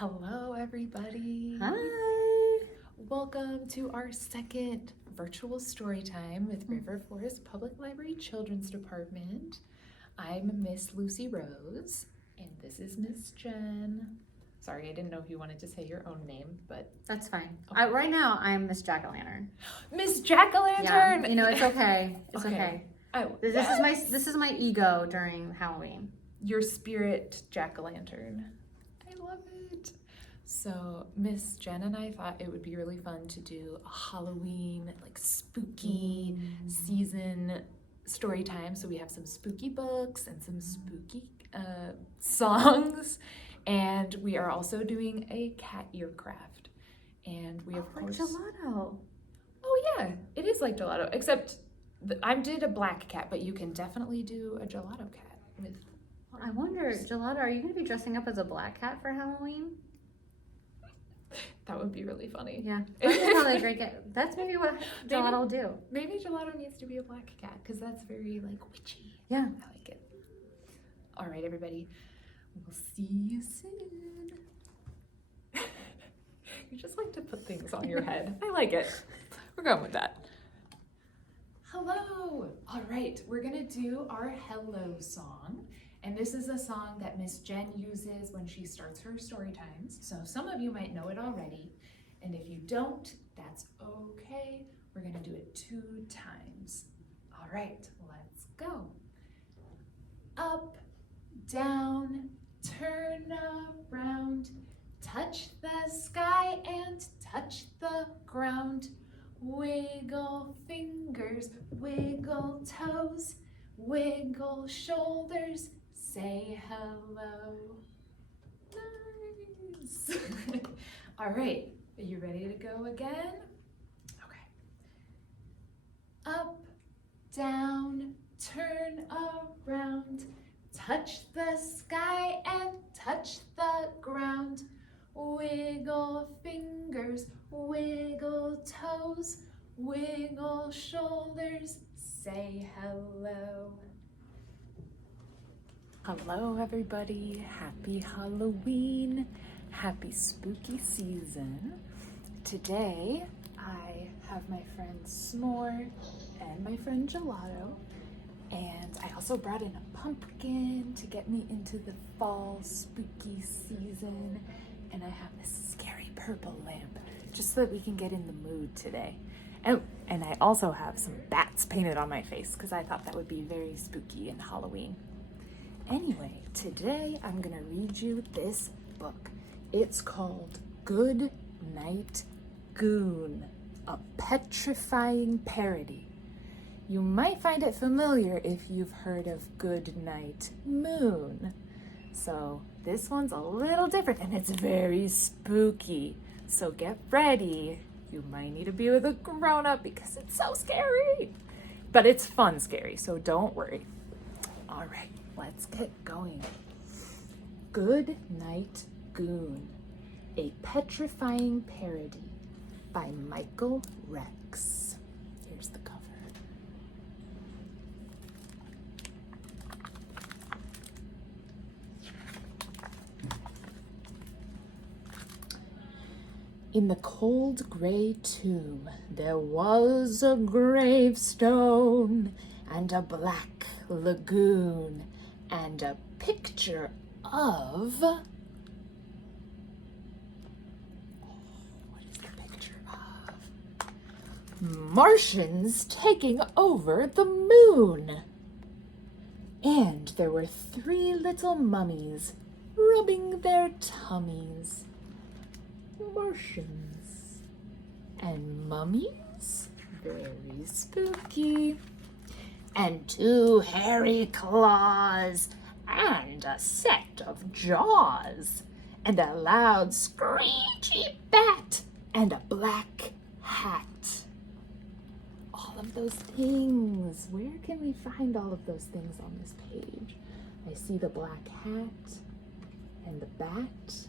Hello, everybody. Hi. Welcome to our second virtual story time with River Forest Public Library Children's Department. I'm Miss LucyRose, and this is Miss Jenn. Sorry, I didn't know if you wanted to say your own name, but That's fine. Okay. Right now, I'm Miss Jack-o'-lantern. Miss Jack-o'-lantern. Yeah, it's okay. It's okay. Oh, This is my ego during Halloween. Your spirit Jack-o'-lantern. I love it. So Miss Jenn and I thought it would be really fun to do a Halloween, like spooky season story time. So we have some spooky books and some spooky songs. And we are also doing a cat ear craft. And we of course... gelato. Oh yeah, it is like gelato, except I did a black cat, but you can definitely do a gelato cat with... I wonder, gelato, are you going to be dressing up as a black cat for Halloween? That would be really funny. Yeah. That's maybe what gelato will do. Maybe gelato needs to be a black cat because that's very like witchy. Yeah. I like it. All right, everybody. We'll see you soon. You just like to put things on your head. I like it. We're going with that. Hello. All right, we're gonna do our hello song. And this is a song that Miss Jenn uses when she starts her story times. So some of you might know it already. And if you don't, that's okay. We're gonna do it 2 times. All right, let's go. Up, down, turn around, touch the sky and touch the ground. Wiggle fingers, wiggle toes, wiggle shoulders, say hello. Nice. All right, are you ready to go again? Okay. Up, down, turn around, touch the sky and touch the ground. Wiggle fingers, wiggle toes, wiggle shoulders, say hello. Hello, everybody. Happy Halloween. Happy spooky season. Today, I have my friend S'more and my friend Gelato. And I also brought in a pumpkin to get me into the fall spooky season. And I have this scary purple lamp just so that we can get in the mood today. Oh, and I also have some bats painted on my face because I thought that would be very spooky in Halloween. Anyway, today I'm gonna read you this book. It's called Good Night Goon, a petrifying parody. You might find it familiar if you've heard of Good Night Moon. So this one's a little different and it's very spooky. So get ready. You might need to be with a grown-up because it's so scary. But it's fun scary, so don't worry. All right, let's get going. Good Night Goon, a petrifying parody by Michael Rex. Here's the cover. In the cold gray tomb, there was a gravestone and a black lagoon and a picture of... What is the picture of? Martians taking over the moon. And there were 3 little mummies rubbing their tummies. Martians and mummies, very spooky, and 2 hairy claws and a set of jaws and a loud screechy bat and a black hat. All of those things. Where can we find all of those things on this page? I see the black hat and the bat.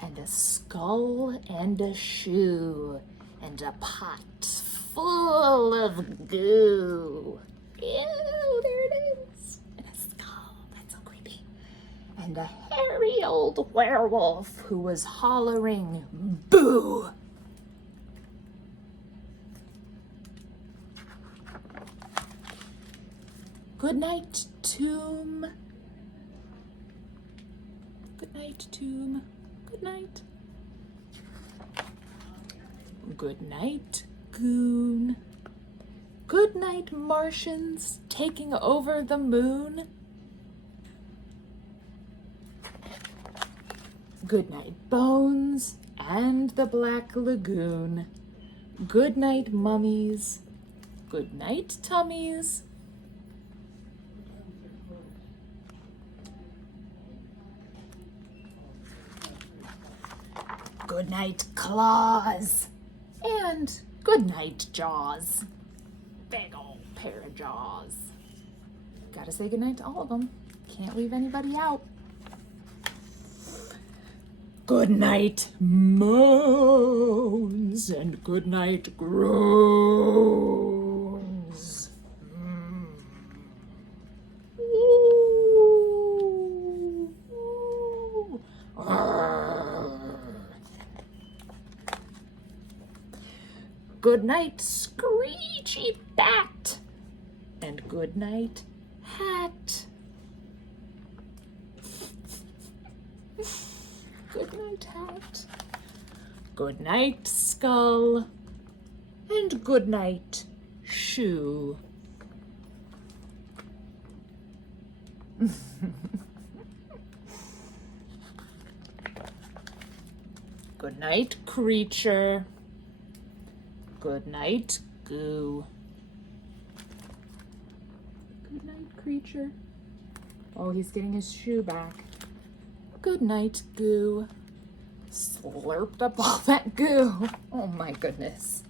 And a skull and a shoe and a pot full of goo. Ew, there it is. And a and a hairy old werewolf who was hollering, "Boo!" Good night, tomb. Good night, tomb. Good night. Good night, goon. Good night, Martians taking over the moon. Good night, Bones and the Black Lagoon. Good night, mummies. Good night, tummies. Good night, claws. And good night, jaws. Big old pair of jaws. Gotta say goodnight to all of them. Can't leave anybody out. Good night, moans, and good night, groans. Ooh, ooh. Good night, screechy bat, and good night, hat. Good night, hat. Good night, skull. And good night, shoe. Good night, creature. Good night, goo. Good night, creature. Oh, he's getting his shoe back. Good night, goo. Slurped up all that goo. Oh my goodness.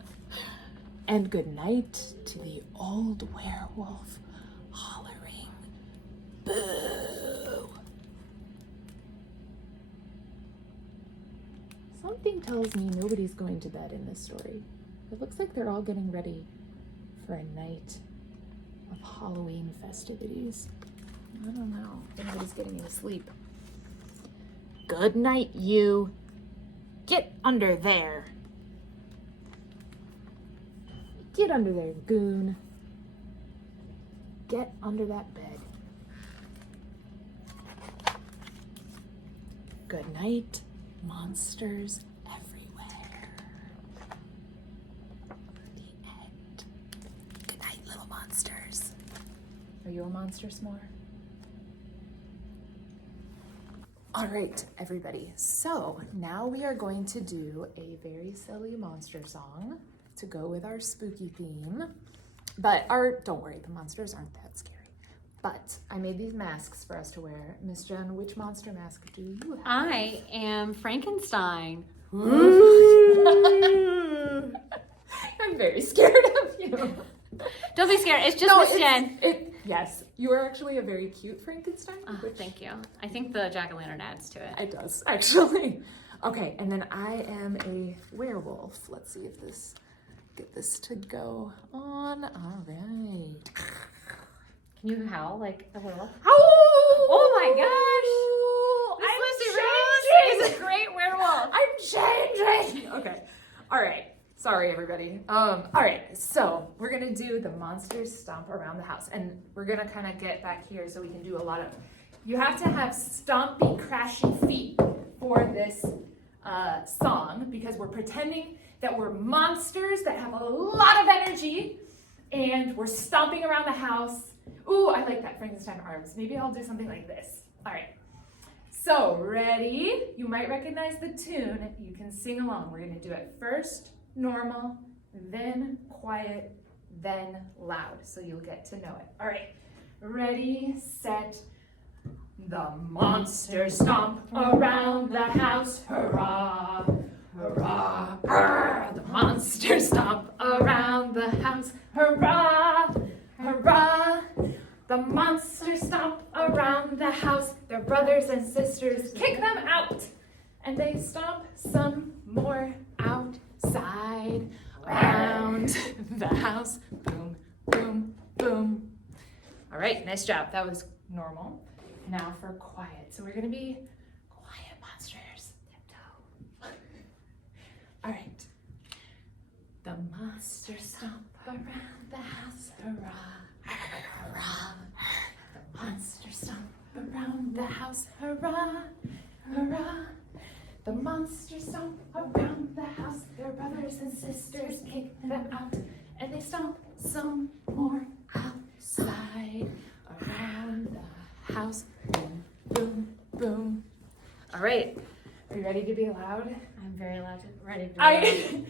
And good night to the old werewolf hollering, boo. Something tells me nobody's going to bed in this story. It looks like they're all getting ready for a night of Halloween festivities. I don't know if anybody's getting any sleep. Good night, you. Get under there. Get under there, goon. Get under that bed. Good night, monsters everywhere. The end. Good night, little monsters. Are you a monster, S'more? All right, everybody. So now we are going to do a very silly monster song to go with our spooky theme. But don't worry, the monsters aren't that scary. But I made these masks for us to wear. Miss Jen, which monster mask do you have? I am Frankenstein. I'm very scared of you. Don't be scared. It's just Miss Jen. Yes, you are actually a very cute Frankenstein. Oh, thank you. I think the jack-o'-lantern adds to it. It does, actually. Okay, and then I am a werewolf. Let's see if get this to go on. All right. Can you howl like a werewolf? Oh my gosh! This Lucy Rose is a great werewolf. I'm changing. Okay. All right. Sorry, everybody. All right, so we're gonna do the monsters stomp around the house, and we're gonna kind of get back here so we can do a lot of. You have to have stompy, crashy feet for this song because we're pretending that we're monsters that have a lot of energy, and we're stomping around the house. Ooh, I like that Frankenstein arms. Maybe I'll do something like this. All right. So ready? You might recognize the tune. You can sing along. We're gonna do it first. Normal, then quiet, then loud, so you'll get to know it. All right, ready, set. The monsters stomp around the house, hurrah, hurrah, hurrah. The monsters stomp around the house, hurrah, hurrah. The monsters stomp around the house, their brothers and sisters kick them out, and they stomp some more outside, around the house, boom, boom, boom. All right, nice job. That was normal. Now for quiet. So we're gonna be quiet monsters. Tiptoe. All right. The monsters stomp around the house, hurrah, hurrah. The monsters stomp around the house, hurrah, hurrah. The monsters stomp around the house, their brothers and sisters kick them out, and they stomp some more outside around the house. Boom, boom, boom. All right, are you ready to be loud? I'm very ready to be loud.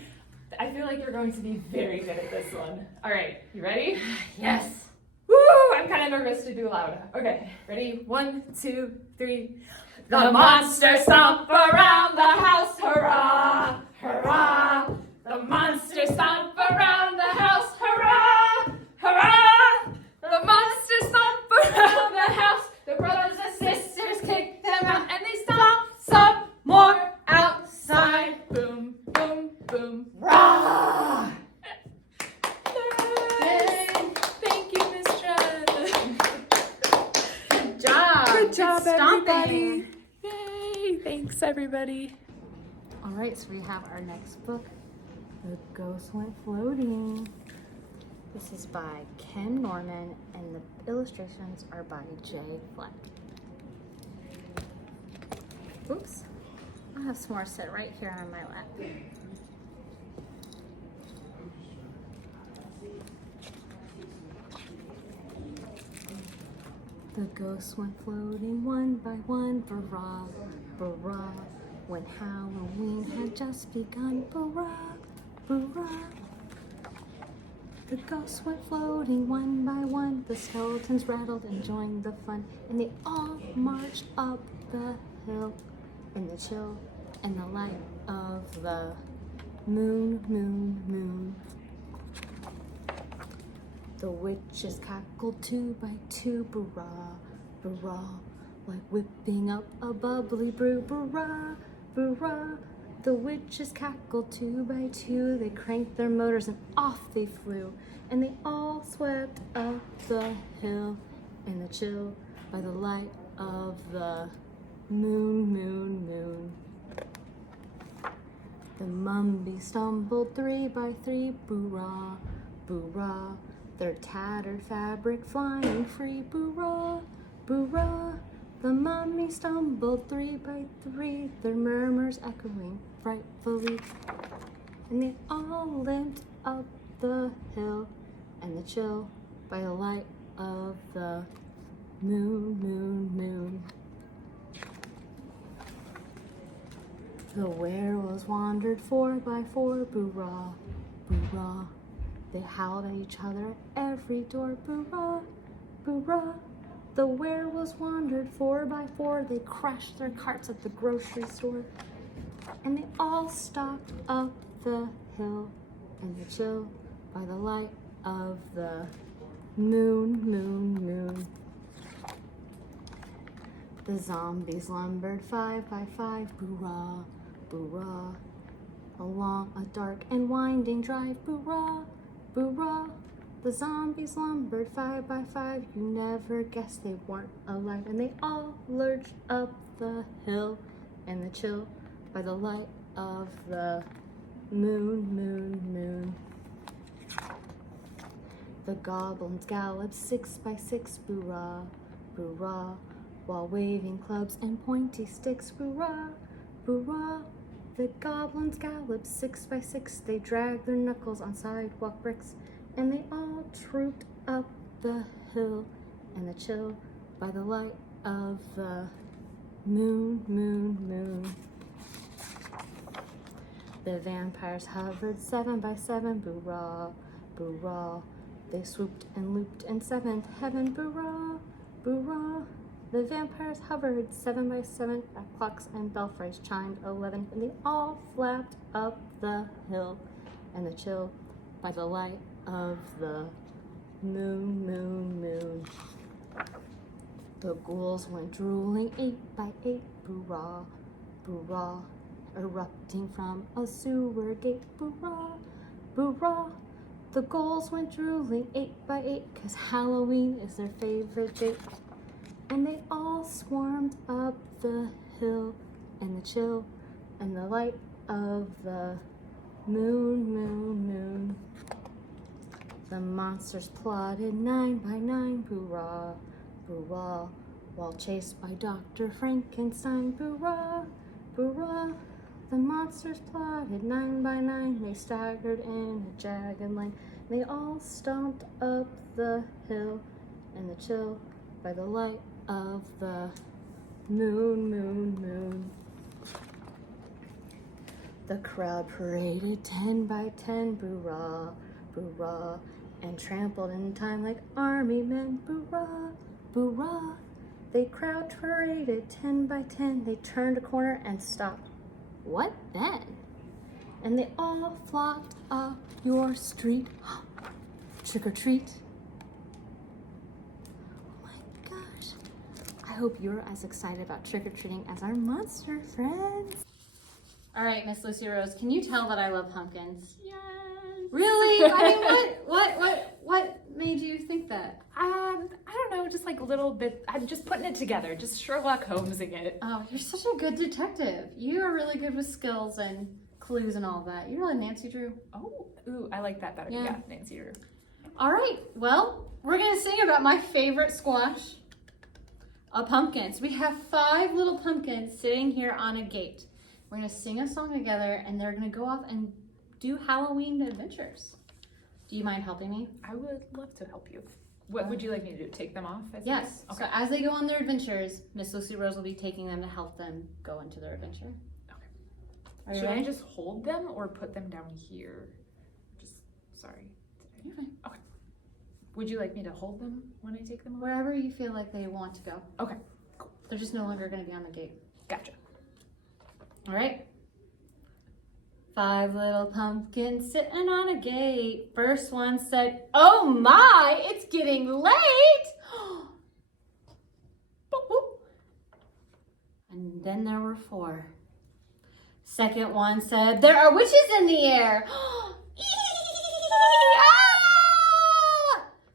I feel like you're going to be very good at this one. All right, you ready? Yes. Woo! I'm kind of nervous to do loud. Okay, ready? 1, 2, 3. The monsters stomp around the house, hurrah, hurrah. The monsters stomp around the house, hurrah, hurrah. The monsters stomp around the house. The brothers and sisters kick them out, and they stomp some more outside. Boom, boom, boom, rah. Thank you, Miss Jenn. Good job. Good job, stomping. everybody. Yay! Thanks, everybody. All right, so we have our next book, The Ghost Went Floating. This is by Ken Norman, and the illustrations are by Jay Fleck. Oops. I have s'more sit right here on my lap. The ghosts went floating one by one, barrah, barrah, when Halloween had just begun, barrah, barrah. The ghosts went floating one by one, the skeletons rattled and joined the fun, and they all marched up the hill in the chill and the light of the moon, moon, moon. The witches cackled 2 by 2, barrah, barrah, like whipping up a bubbly brew, barrah, barrah. The witches cackled 2 by 2, they cranked their motors and off they flew, and they all swept up the hill in the chill by the light of the moon, moon, moon. The mummies stumbled 3 by 3, boorah, boorah, their tattered fabric flying free, boorah, boorah. The mummies stumbled 3 by 3, their murmurs echoing frightfully, and they all limped up the hill and the chill by the light of the moon, moon, moon. The werewolves wandered 4 by 4, boorah, boorah. They howled at each other at every door, boorah, boorah. The werewolves wandered 4 by 4, they crashed their carts at the grocery store, and they all stalked up the hill in the chill by the light of the moon, moon, moon. The zombies lumbered 5 by 5, boorah, boorah, along a dark and winding drive, boorah, boorah. The zombies lumbered 5 by 5, you never guessed they weren't alive, and they all lurched up the hill in the chill by the light of the moon, moon, moon. The goblins galloped 6 by 6, boorah, boorah, while waving clubs and pointy sticks, boorah, boorah. The goblins galloped 6 by 6, they dragged their knuckles on sidewalk bricks, and they all trooped up the hill in the chill by the light of the moon, moon, moon. The vampires hovered 7 by 7, boorah, boorah. They swooped and looped in 7th heaven, boorah, boorah. The vampires hovered 7 by 7, at clocks and belfries chimed 11, and they all flapped up the hill in the chill by the light of the moon, moon, moon. The ghouls went drooling 8 by 8, boorah, boorah, erupting from a sewer gate, boorah, boorah. The ghouls went drooling 8 by 8, 'cause Halloween is their favorite date, and they all swarmed up the hill in the chill and the light of the moon, moon, moon. The monsters plotted 9 by 9, boo-rah, boo-rah, while chased by Dr. Frankenstein, boo-rah, boo-rah. The monsters plotted 9 by 9, they staggered in a jagged line. They all stomped up the hill in the chill by the light of the moon, moon, moon. The crowd paraded 10 by 10, boo-rah, boo-rah, and trampled in time like army men, boo-rah, boo-rah. They crowd paraded 10 by 10, they turned a corner and stopped. What then? And they all flocked up your street. Trick or treat. Oh my gosh. I hope you're as excited about trick or treating as our monster friends. All right, Miss Lucy Rose, can you tell that I love pumpkins? Yes. Really? I mean, what made you think that? I don't know, just like a little bit. I'm just putting it together, just Sherlock Holmesing it. Oh, you're such a good detective. You are really good with skills and clues and all that. You're really Nancy Drew. Oh, ooh, I like that better. Yeah, Nancy Drew. All right, well, we're gonna sing about my favorite squash, a pumpkin. So we have 5 little pumpkins sitting here on a gate. We're gonna sing a song together and they're gonna go off and do Halloween adventures. Do you mind helping me? I would love to help you. What would you like me to do? Take them off? Yes. Okay. So as they go on their adventures, Miss Lucy Rose will be taking them to help them go into their adventure. Okay. Are you Should ready? I just hold them or put them down here? Sorry. You're fine. Okay. Would you like me to hold them when I take them away? Wherever you feel like they want to go. Okay. Cool. They're just no longer gonna be on the gate. Gotcha. All right. 5 little pumpkins sitting on a gate. First one said, "Oh my, it's getting late." Boop, boop. And then there were 4. Second one said, "There are witches in the air." Ah!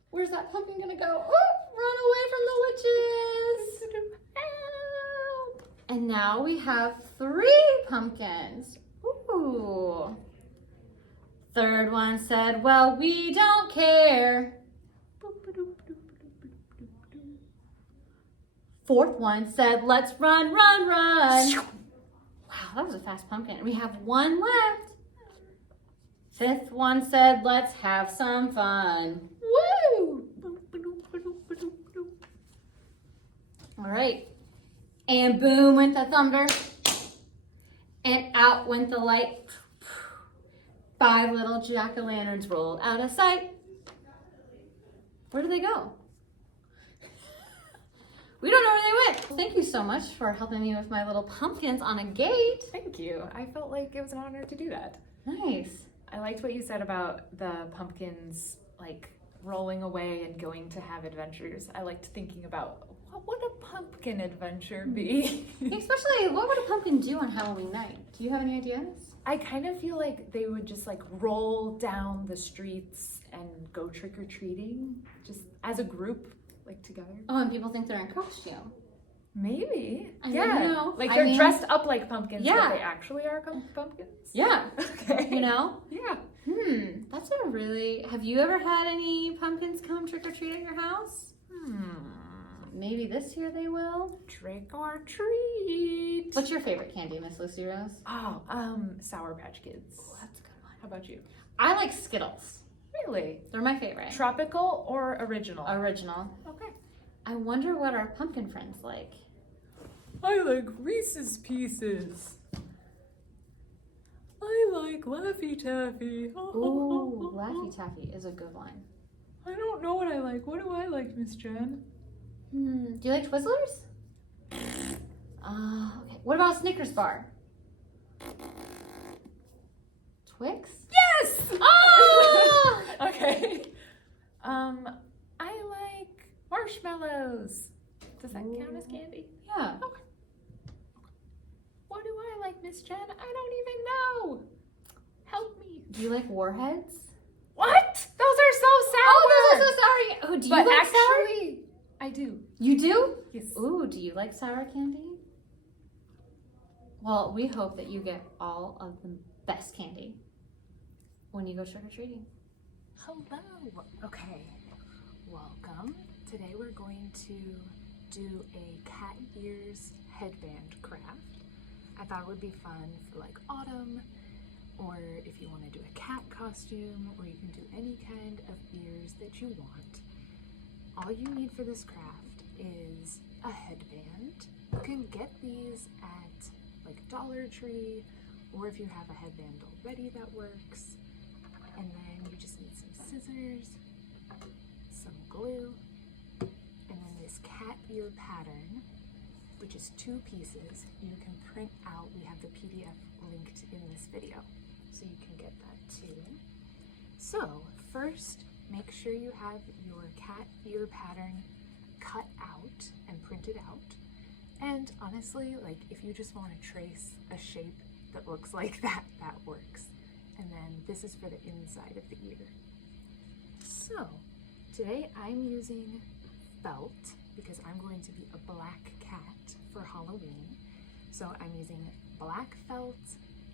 Where's that pumpkin gonna go? Oh, run away from the witches. Help. And now we have 3 pumpkins. Ooh. Third one said, "Well, we don't care." Fourth one said, "Let's run, run, run." Wow, that was a fast pumpkin. We have 1 left. Fifth one said, "Let's have some fun." Woo! All right. And boom went the thunder. And out went the light. 5 little jack-o'-lanterns rolled out of sight. Where did they go? We don't know where they went. Thank you so much for helping me with my little pumpkins on a gate. Thank you. I felt like it was an honor to do that. Nice. I liked what you said about the pumpkins, like rolling away and going to have adventures. I liked thinking about what would a pumpkin adventure be? Especially, what would a pumpkin do on Halloween night? Do you have any ideas? I kind of feel like they would just like roll down the streets and go trick-or-treating just as a group, like together. Oh, and people think they're in costume. Maybe. I mean, yeah. you know, like I they're mean- dressed up like pumpkins, Yeah. but they actually are pumpkins? Yeah. Okay. You know? Yeah. That's a really... Have you ever had any pumpkins come trick-or-treat at your house? Maybe this year they will. Trick or treat. What's your favorite candy, Miss Lucy Rose? Oh, Sour Patch Kids. Oh, that's a good one. How about you? I like Skittles. Really? They're my favorite. Tropical or original? Original. Okay. I wonder what our pumpkin friends like. I like Reese's Pieces. I like Laffy Taffy. Ooh, Laffy Taffy is a good one. I don't know what I like. What do I like, Miss Jen? Do you like Twizzlers? Okay. What about a Snickers bar? Twix? Yes! Ah! Okay. I like marshmallows. Does that count as candy? Yeah. Okay. What do I like, Miss Jen? I don't even know. Help me. Do you like Warheads? What? Those are so sour. Oh, those are so sorry. Oh, do you But like actually, I do. You do? Yes. Ooh, do you like sour candy? Well, we hope that you get all of the best candy when you go trick-or-treating. Hello. Okay. Welcome. Today we're going to do a cat ears headband craft. I thought it would be fun for like autumn, or if you want to do a cat costume, or you can do any kind of ears that you want. All you need for this craft is a headband. You can get these at like Dollar Tree, or if you have a headband already that works. And then you just need some scissors, some glue, and then this cat ear pattern, which is 2 pieces. You can print out, we have the PDF linked in this video, so you can get that too. So first, make sure you have your cat ear pattern cut out and printed out. And honestly, like if you just want to trace a shape that looks like that, that works. And then this is for the inside of the ear. So today I'm using felt because I'm going to be a black cat for Halloween. So I'm using black felt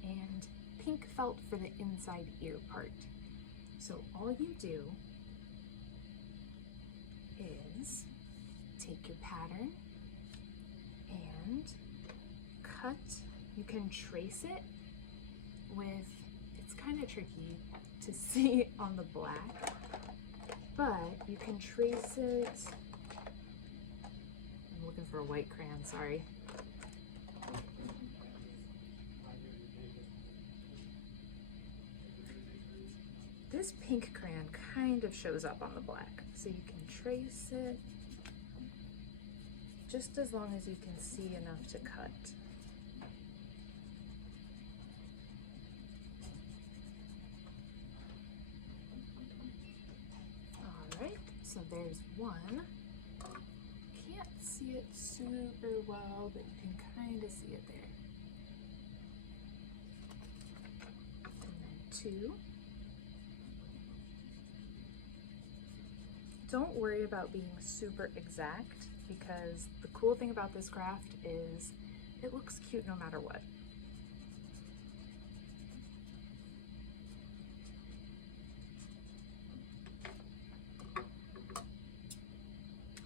and pink felt for the inside ear part. So all you do is take your pattern and cut. You can trace it with, it's kind of tricky to see on the black, but you can trace it. I'm looking for a white crayon, sorry. This pink crayon kind of shows up on the black, so you can trace it just as long as you can see enough to cut. All right, so there's one. Can't see it super well, but you can kind of see it there. And then 2. Don't worry about being super exact, because the cool thing about this craft is it looks cute no matter what.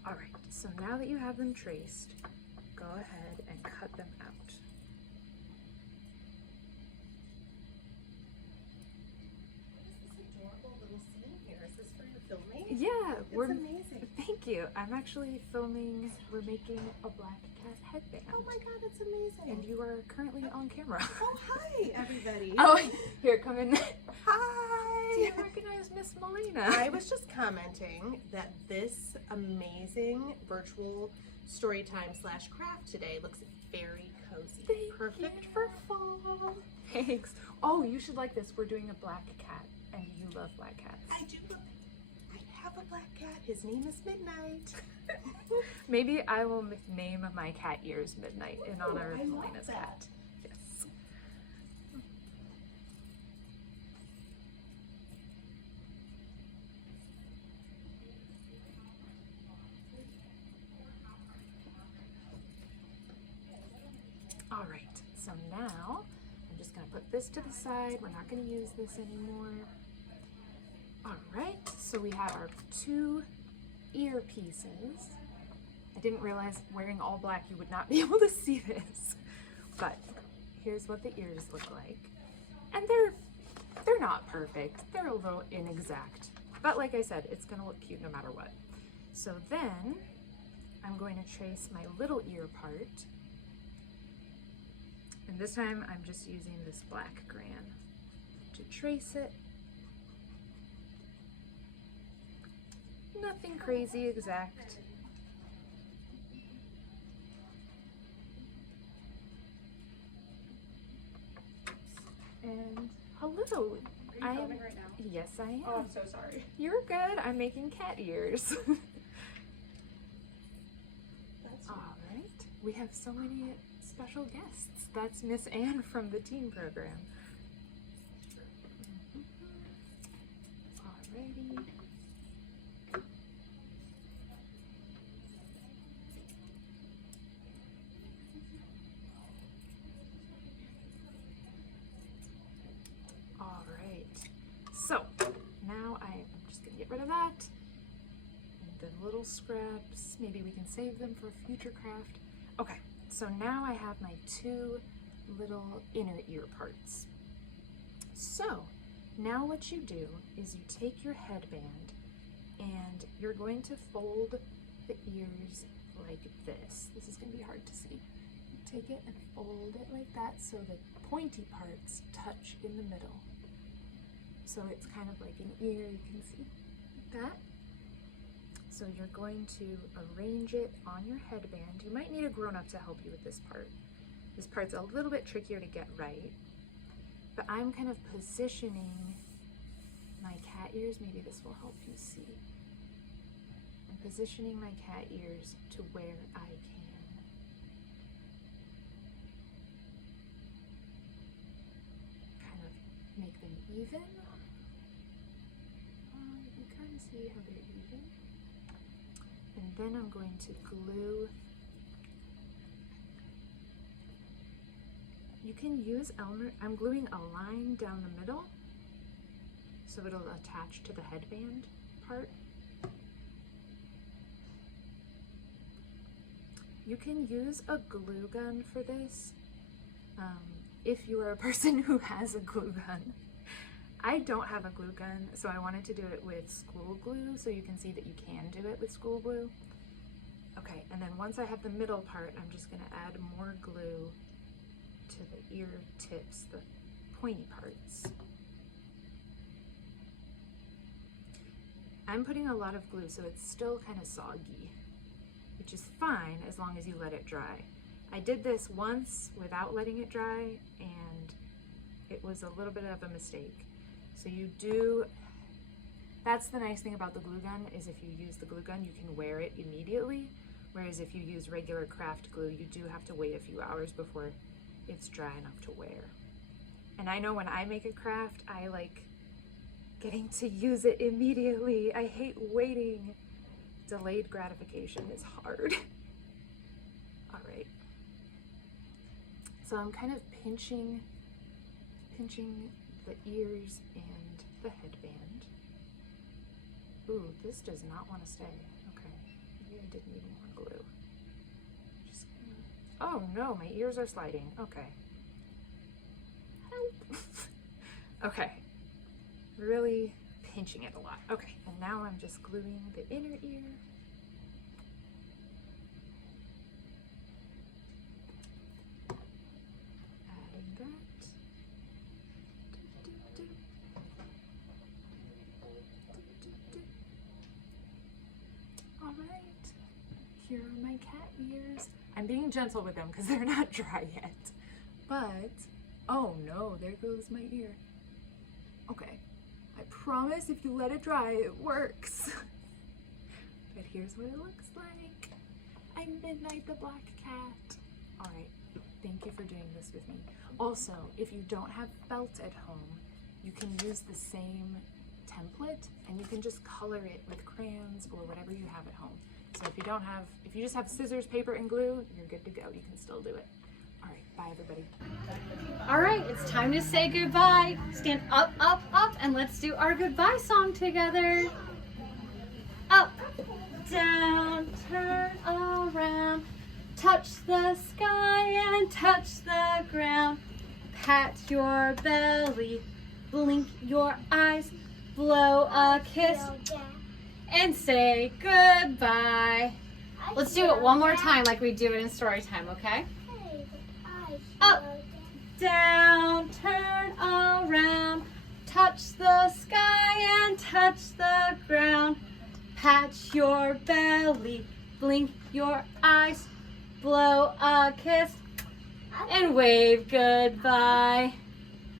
All right, so now that you have them traced, go ahead and cut them out. Yeah, It's amazing. Thank you. I'm actually filming, we're making a black cat headband. Oh my god, that's amazing. And you are currently on camera. Oh, hi, everybody. Oh, here, come in. Do Hi. you recognize Miss Melina? I was just commenting that this amazing virtual storytime / craft today looks very cozy. Thank Perfect you. for fall. Thanks. Oh, you should like this. We're doing a black cat, and you love black cats. I do. I have a black cat. His name is Midnight. Maybe I will name my cat ears Midnight in honor of I love Melina's that. cat. Yes. All right, so now I'm just gonna put this to the side. We're not gonna use this anymore. All right, so we have our 2 ear pieces. I didn't realize wearing all black you would not be able to see this, but here's what the ears look like. And they're not perfect. They're a little inexact, but like I said, it's gonna look cute no matter what. So then I'm going to trace my little ear part. And this time I'm just using this black crayon to trace it. Nothing crazy exact. And hello. Are you filming right now? Yes, I am. Oh, I'm so sorry. You're good. I'm making cat ears. That's All right. We have so many special guests. That's Miss Anne from the teen program. Alrighty. little scraps. Maybe we can save them for future craft. Okay, so now I have my 2 little inner ear parts. So now what you do is you take your headband and you're going to fold the ears like this. This is going to be hard to see. Take it and fold it like that so the pointy parts touch in the middle. So it's kind of like an ear, you can see like that. So you're going to arrange it on your headband. You might need a grown-up to help you with this part. This part's a little bit trickier to get right, but I'm kind of positioning my cat ears. Maybe this will help you see. I'm positioning my cat ears to where I can. Kind of make them even. You can kind of see how they're even. And then I'm going to glue. You can use Elmer. I'm gluing a line down the middle so it'll attach to the headband part. You can use a glue gun for this if you are a person who has a glue gun. I don't have a glue gun, so I wanted to do it with school glue so you can see that you can do it with school glue. Okay, and then once I have the middle part, I'm just going to add more glue to the ear tips, the pointy parts. I'm putting a lot of glue, so it's still kind of soggy, which is fine as long as you let it dry. I did this once without letting it dry, and it was a little bit of a mistake. So you do, that's the nice thing about the glue gun, is if you use the glue gun, you can wear it immediately. Whereas if you use regular craft glue, you do have to wait a few hours before it's dry enough to wear. And I know when I make a craft, I like getting to use it immediately. I hate waiting. Delayed gratification is hard. All right. So I'm kind of pinching the ears and the headband. Ooh, this does not want to stay. Okay, maybe I did need more glue. Just gonna... Oh no, my ears are sliding. Okay. Help. Okay, really pinching it a lot. Okay, and now I'm just gluing the inner ear. Adding that. All right, here are my cat ears. I'm being gentle with them because they're not dry yet, but, oh no, there goes my ear. Okay, I promise if you let it dry, it works. But here's what it looks like. I'm Midnight the Black Cat. All right, thank you for doing this with me. Also, if you don't have felt at home, you can use the same template and you can just color it with crayons or whatever you have at home. So if you just have scissors, paper, and glue, you're good to go. You can still do it. All right, bye everybody. All right, it's time to say goodbye. Stand up, up, up, and let's do our goodbye song together. Up, down, turn around, touch the sky and touch the ground. Pat your belly, blink your eyes, blow a kiss, and say goodbye. Let's do it one more time like we do it in story time, okay? Up, down, turn around, touch the sky and touch the ground. Pat your belly, blink your eyes, blow a kiss, and wave goodbye.